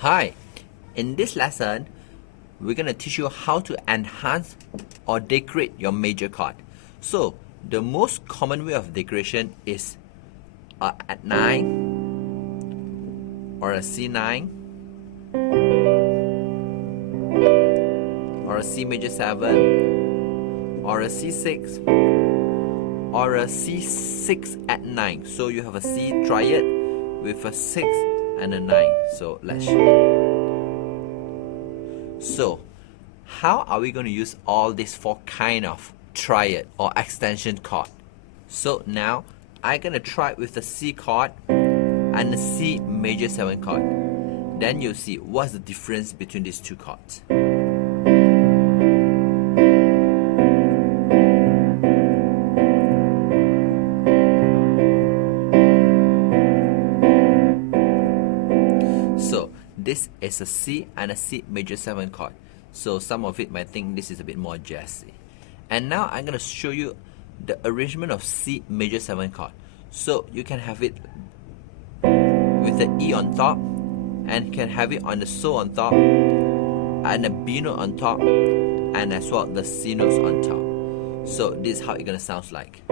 Hi, in this lesson, we're going to teach you how to enhance or decorate your major chord. So, the most common way of decoration is at 9 or a C9 or a C major 7 or a C6 or a C6 at 9. So you have a C triad with a 6 and a 9. So let's So how are we going to use all these four kind of triad or extension chord? So now I'm going to try with the C chord and the C major 7 chord. Then you'll see what's the difference between these two chords. So this is a C and a C major 7 chord. So some of it might think this is a bit more jazzy. And now I'm going to show you the arrangement of C major 7 chord. So you can have it with the E on top, and you can have it on the So on top, and the B note on top, and as well the C notes on top. So this is how it's going to sound like.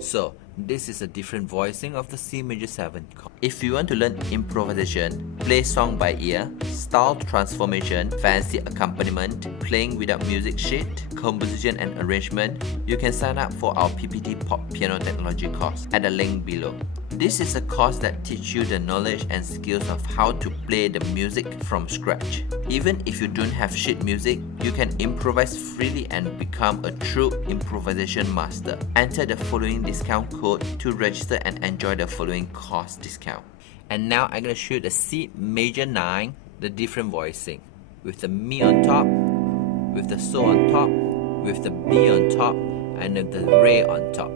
So this is a different voicing of the C major 7 chord. If you want to learn improvisation, play song by ear, style transformation, fancy accompaniment, playing without music sheet, composition and arrangement, you can sign up for our PPT Pop Piano Technology course at the link below. This is a course that teaches you the knowledge and skills of how to play the music from scratch. Even if you don't have sheet music, you can improvise freely and become a true improvisation master. Enter the following discount code to register and enjoy the following course discount. And now I'm going to show you the C major 9, the different voicing, with the Mi on top, with the So on top, with the B on top, and with the Re on top.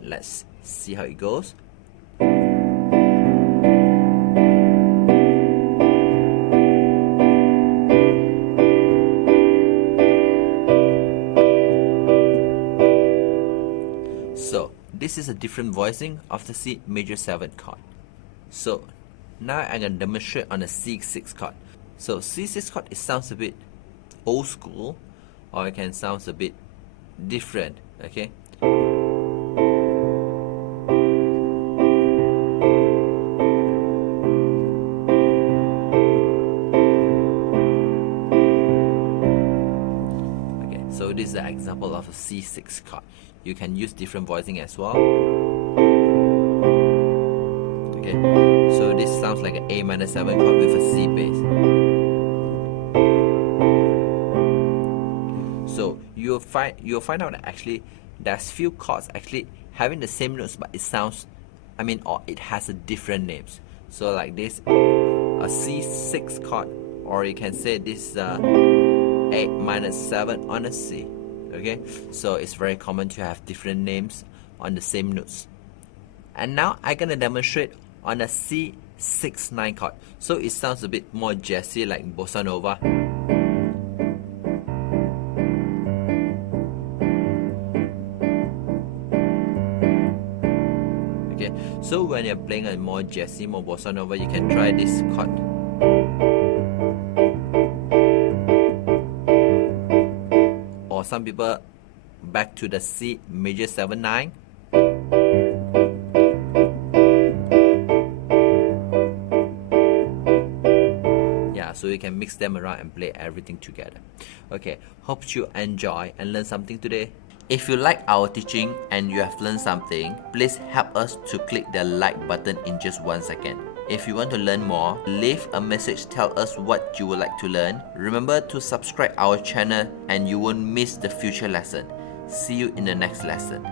Let's see how it goes. So this is a different voicing of the C major 7 chord. So now I'm going to demonstrate on the C6 chord. So C6 chord, it sounds a bit old school, or it can sound a bit different, okay? Okay, so this is an example of a C6 chord. You can use different voicing as well. Okay, so this sounds like an A minor 7 chord with a C bass. So you'll find out that actually there's few chords actually having the same notes, but it sounds, or it has a different names. So like this, a C6 chord, or you can say this is a A minor 7 on a C. Okay, so it's very common to have different names on the same notes. And now I'm gonna demonstrate on a C6-9 chord. So it sounds a bit more jazzy, like bossa nova. Okay, so when you're playing a more jazzy, more bossa nova, you can try this chord. Or some people back to the C major 7-9. Yeah, so you can mix them around and play everything together. Okay, hope you enjoy and learn something today. If you like our teaching and you have learned something, please help us to click the like button in just 1 second. If you want to learn more, leave a message, tell us what you would like to learn. Remember to subscribe our channel and you won't miss the future lesson. See you in the next lesson.